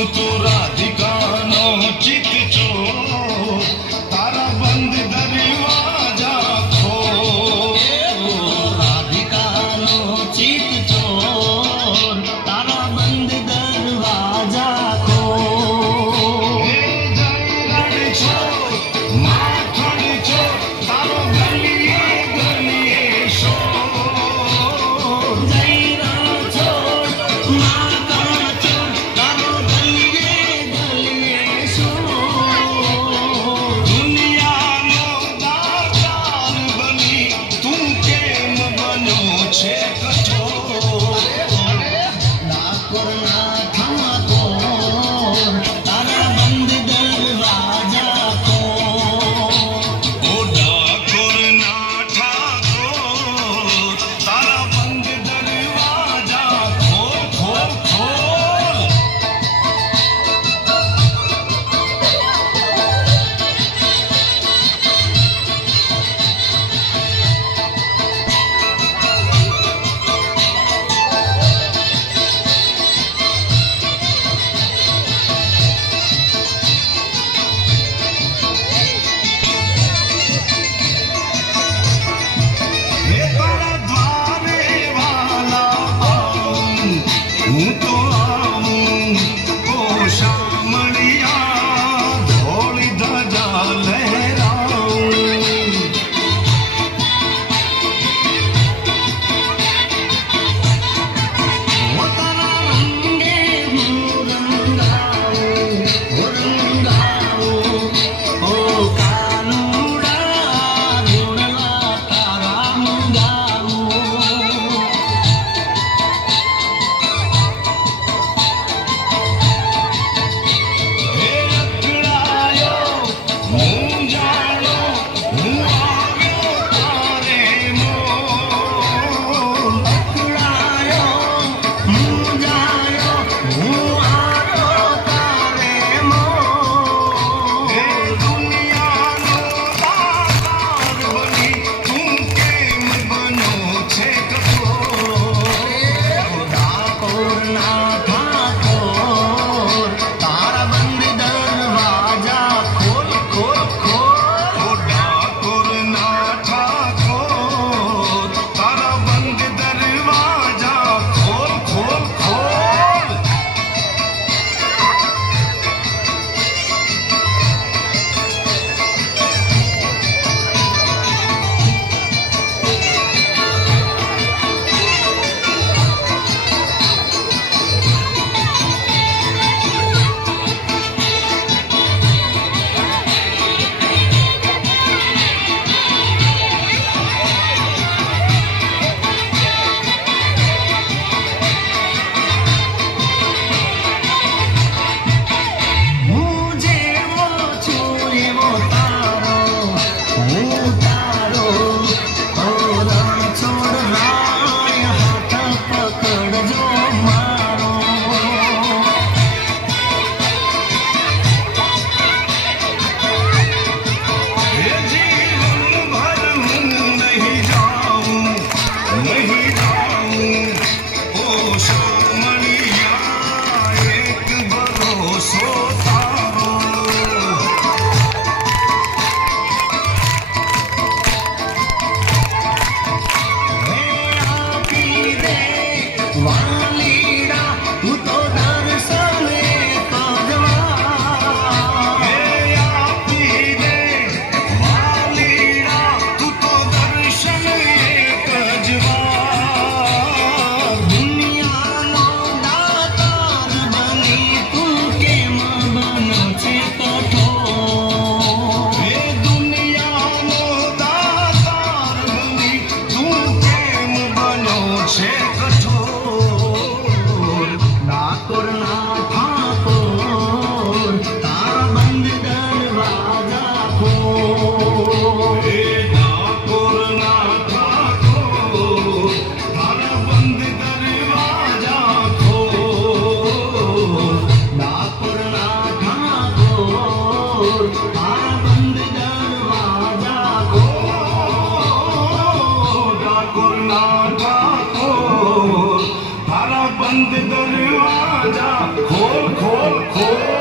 तो राधिकानो चित चोर तारा बंद दरवाजा खोल राधिकानो चित चोर तारा बंद दरवाजा खोल जय रण छोड़ माखण छोड़ तारो गलिए गलिए शोर जय रण छोड़ माखण छोड़ तारो गलिए गलिए शोर દુનિયાનો દાતાર બની તું કેમ બન્યો છે કઠોર ડાકોર ના ઠાકોર તારા બંધ દરવાજા ખોલ ઓ ડાકોરના ઠાકોર તારા બંધ દરવાજા ખોલ ખોલ ખોલ હે તારા દ્વારે વાલા આવું હું તો આવું ઓ શામળિયા ધોળી ધજા લહેરાવું તારા રંગે હું રંગાવું ઓ કાનુડા ગુણલા તારા મંગાવું હે અકળાયો હું જાણો હું આવ્યો તારે મોલ અકળાયો મૂંઝાયો હું આવ્યો તારે મોલ હે દુનિયાનો દાતાર બની તું કેમ બન્યો છે કઠોર ડાકોરના ઠાકોર તારા બંધ દરવાજા ખોલ ખોલ ખોલ ઓ ડાકોરના ઠાકોર તારા બંધ દરવાજા ખોલ ખોલ ખોલ હું જેવો છું એવો તારો હું તારો ઓ રણ છોડ રાય હાથ પકડજો મારો હે જીવન ભર હું નહીં જાઉં ઓ શામળિયા એક ભરોસો તારો હે આપી દે વાલીડા તું તો દર્શન કજવા હે આપી દે વાલીડા તું તો દર્શન એક જ વાર દુનિયાનો દાતાર બની તું કેમ બનો છે કઠોર હે દુનિયાનો દાતાર બની તું કેમ બન્યો છે કઠોર ડાકોરના ઠાકોર તારા બંધ દરવાજા ખોલ હે ડાકોરના ઠાકોર તારા બંધ દરવાજા ખોલ ડાકોરના ઠાકોર તારા બંધ દરવાજા ખોલ ડાકોરના ઠાકોર તારા બંધ દરવાજા દરવાજા ખોલ ખોલ ખોલ